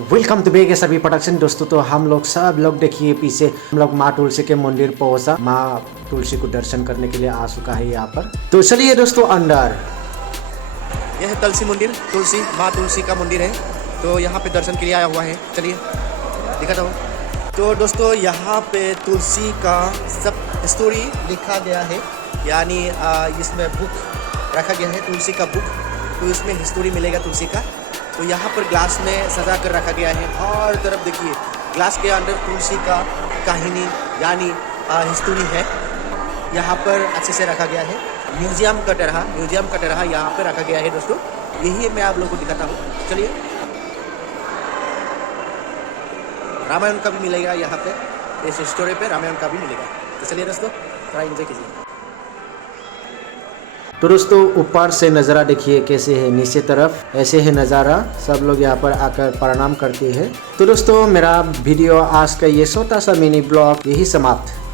Welcome to बेगे सभी production दोस्तों। तो हम लोग सब लोग देखिए पीछे हम लोग माँ तुलसी के मंदिर पहुंचा। माँ तुलसी को दर्शन करने के लिए आ चुका है यहाँ पर। तो चलिए दोस्तों अंदर। यह है तुलसी मंदिर, तुलसी माँ तुलसी का मंदिर है। तो यहाँ पे दर्शन के लिए आया हुआ है, चलिए दिखाता हूँ। तो दोस्तों यहाँ पे तुलसी का सब स्टोरी लिखा गया है, यानी इसमें बुक रखा गया है तुलसी का बुक। तो इसमें हिस्टोरी मिलेगा तुलसी का। तो यहाँ पर ग्लास में सजा कर रखा गया है। हर तरफ देखिए ग्लास के अंदर तुलसी का कहानी यानी हिस्टोरी है, यहाँ पर अच्छे से रखा गया है। म्यूजियम का तरह यहाँ पर रखा गया है दोस्तों। यही मैं आप लोगों को दिखाता हूँ, चलिए। रामायण का भी मिलेगा यहाँ पे, इस स्टोरी पे रामायण का भी मिलेगा। तो चलिए दोस्तों थोड़ा एंजॉय कीजिए। तो दोस्तों ऊपर से नज़ारा देखिए कैसे है, नीचे तरफ ऐसे है नज़ारा। सब लोग यहाँ पर आकर प्रणाम करते हैं। तो दोस्तों मेरा वीडियो आज का ये छोटा सा मिनी ब्लॉग यही समाप्त।